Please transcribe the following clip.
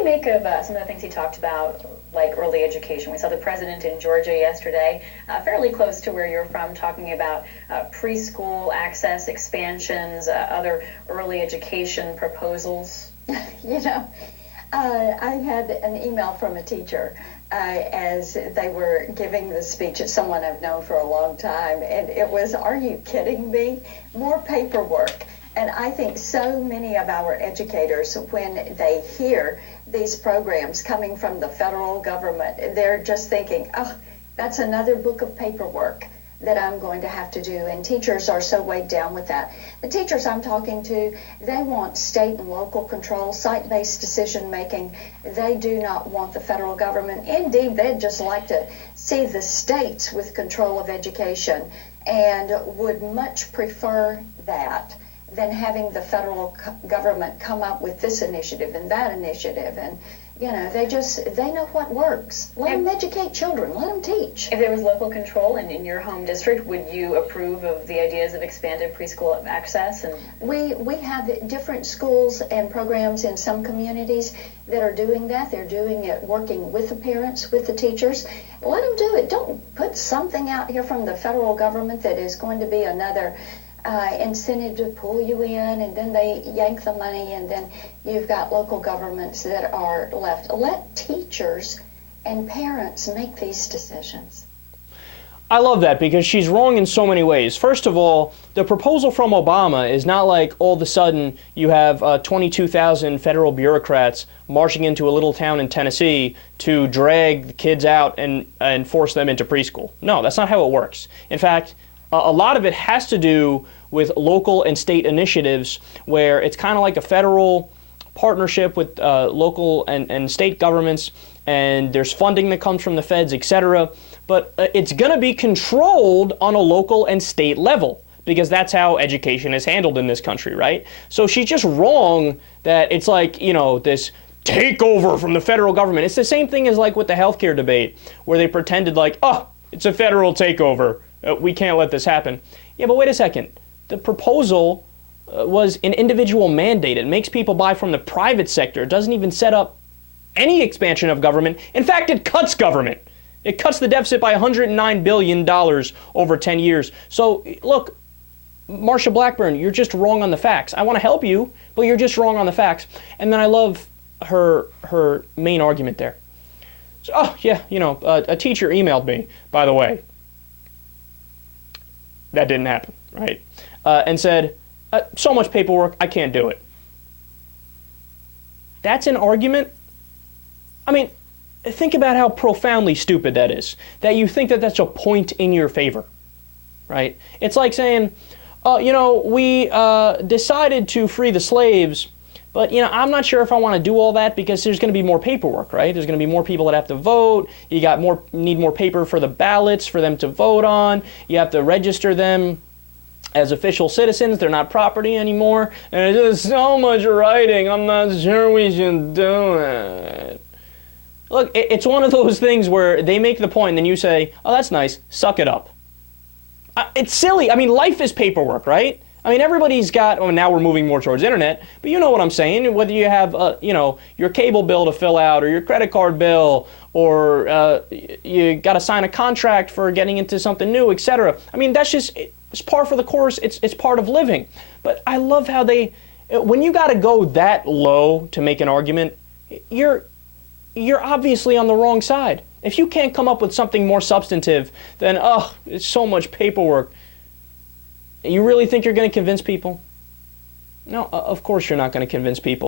you make of some of the things he talked about, like early education? We saw the president in Georgia yesterday, fairly close to where you're from, talking about preschool access expansions, other early education proposals. You know, I had an email from a teacher as they were giving the speech. It's someone I've known for a long time, and it was, "Are you kidding me? More paperwork." And I think so many of our educators, when they hear these programs coming from the federal government, they're just thinking, oh, that's another book of paperwork that I'm going to have to do. And teachers are so weighed down with that. The teachers I'm talking to, they want state and local control, site-based decision making. They do not want the federal government. Indeed, they'd just like to see the states with control of education and would much prefer that than having the federal government come up with this initiative and that initiative. And, you know, they know what works. Let them educate children. Let them teach. If there was local control in your home district, would you approve of the ideas of expanded preschool access? And we have different schools and programs in some communities that are doing that. They're doing it working with the parents, with the teachers. Let them do it. Don't put something out here from the federal government that is going to be another incentive to pull you in, and then they yank the money, and then you've got local governments that are left. Let teachers and parents make these decisions. I love that, because she's wrong in so many ways. First of all, the proposal from Obama is not like all of a sudden you have 22,000 federal bureaucrats marching into a little town in Tennessee to drag the kids out and force them into preschool. No, that's not how it works. In fact, a lot of it has to do with local and state initiatives, where it's kind of like a federal partnership with local and state governments, and there's funding that comes from the feds, etc. But it's going to be controlled on a local and state level, because that's how education is handled in this country, right? So she's just wrong that it's like, you know, this takeover from the federal government. It's the same thing as like with the healthcare debate, where they pretended like, oh, it's a federal takeover. We can't let this happen. Yeah, but wait a second. The proposal was an individual mandate. It makes people buy from the private sector. It doesn't even set up any expansion of government. In fact, it cuts government. It cuts the deficit by $109 billion over 10 years. So, look, Marsha Blackburn, you're just wrong on the facts. I want to help you, but you're just wrong on the facts. And then I love her main argument there. So, oh, yeah, you know, a teacher emailed me, by the way. That didn't happen, right? And said, so much paperwork, I can't do it. That's an argument? I mean, think about how profoundly stupid that is, that you think that that's a point in your favor, right? It's like saying, you know, we decided to free the slaves, but, you know, I'm not sure if I want to do all that, because there's going to be more paperwork, right? There's going to be more people that have to vote. You need more paper for the ballots for them to vote on. You have to register them as official citizens. They're not property anymore. And it's just so much writing. I'm not sure we should do it. Look, it's one of those things where they make the point and then you say, oh, that's nice, suck it up. It's silly. I mean, life is paperwork, right? I mean, everybody's got, well, now we're moving more towards internet, but you know what I'm saying, whether you have, you know, your cable bill to fill out, or your credit card bill, or you got to sign a contract for getting into something new, etc. I mean, that's just, it's par for the course, it's part of living. But I love how when you got to go that low to make an argument, you're obviously on the wrong side. If you can't come up with something more substantive than, oh, it's so much paperwork, you really think you're going to convince people? No, of course you're not going to convince people.